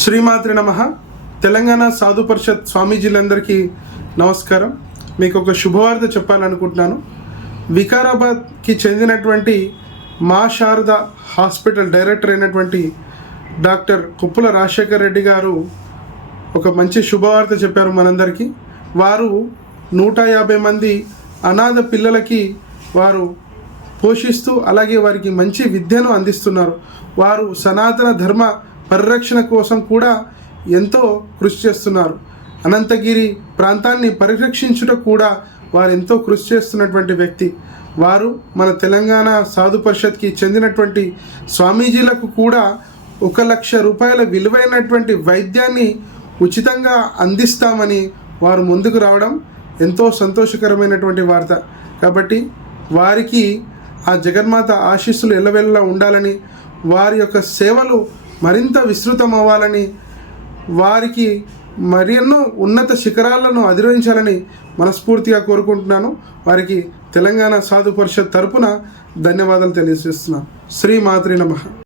శ్రీమాత్రి నమః. తెలంగాణ సాధు పరిషత్ స్వామీజీలందరికీ నమస్కారం. మీకు ఒక శుభవార్త చెప్పాలనుకుంటున్నాను. వికారాబాద్కి చెందినటువంటి మా శారద హాస్పిటల్ డైరెక్టర్ అయినటువంటి డాక్టర్ కుప్పుల రాజశేఖర్ రెడ్డి గారు ఒక మంచి శుభవార్త చెప్పారు మనందరికీ. వారు 150 మంది అనాథ పిల్లలకి వారు పోషిస్తూ అలాగే వారికి మంచి విద్యను అందిస్తున్నారు. వారు సనాతన ధర్మ పరిరక్షణ కోసం కూడా ఎంతో కృషి చేస్తున్నారు. అనంతగిరి ప్రాంతాన్ని పరిరక్షించుట కూడా వారు ఎంతో కృషి చేస్తున్నటువంటి వ్యక్తి. వారు మన తెలంగాణ సాధు పరిషత్కి చెందినటువంటి స్వామీజీలకు కూడా 1,00,000 రూపాయల విలువైనటువంటి వైద్యాన్ని ఉచితంగా అందిస్తామని వారు ముందుకు రావడం ఎంతో సంతోషకరమైనటువంటి వార్త. కాబట్టి వారికి ఆ జగన్మాత ఆశీస్సులు ఎల్లవెల్లా ఉండాలని, వారి యొక్క సేవలు మరింత విస్తృతం అవ్వాలని, వారికి మరెన్నో ఉన్నత శిఖరాలను అధిరోహించాలని మనస్ఫూర్తిగా కోరుకుంటున్నాను. వారికి తెలంగాణ సాధు పరిషత్ తరపున ధన్యవాదాలు తెలియజేస్తున్నాను. శ్రీమాత్రి నమః.